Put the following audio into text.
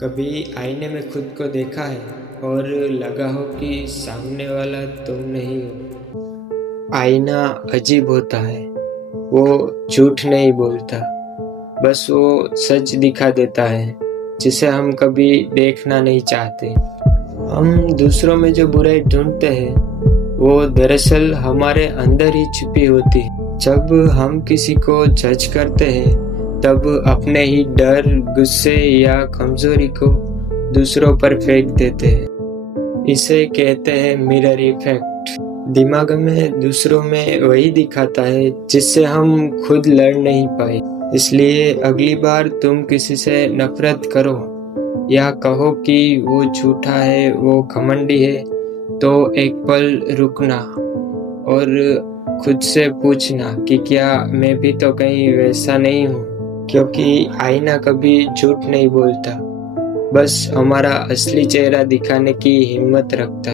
कभी आईने में खुद को देखा है और लगा हो कि सामने वाला तुम नहीं हो। आईना अजीब होता है। वो झूठ नहीं बोलता, बस वो सच दिखा देता है जिसे हम कभी देखना नहीं चाहते। हम दूसरों में जो बुराई ढूंढते हैं वो दरअसल हमारे अंदर ही छुपी होती है। जब हम किसी को जज करते हैं तब अपने ही डर, गुस्से या कमजोरी को दूसरों पर फेंक देते हैं। इसे कहते हैं मिरर इफेक्ट। दिमाग में दूसरों में वही दिखाता है जिससे हम खुद लड़ नहीं पाए। इसलिए अगली बार तुम किसी से नफरत करो या कहो कि वो झूठा है, वो घमंडी है, तो एक पल रुकना और खुद से पूछना कि क्या मैं भी तो कहीं वैसा नहीं हूँ। क्योंकि आईना कभी झूठ नहीं बोलता, बस हमारा असली चेहरा दिखाने की हिम्मत रखता है।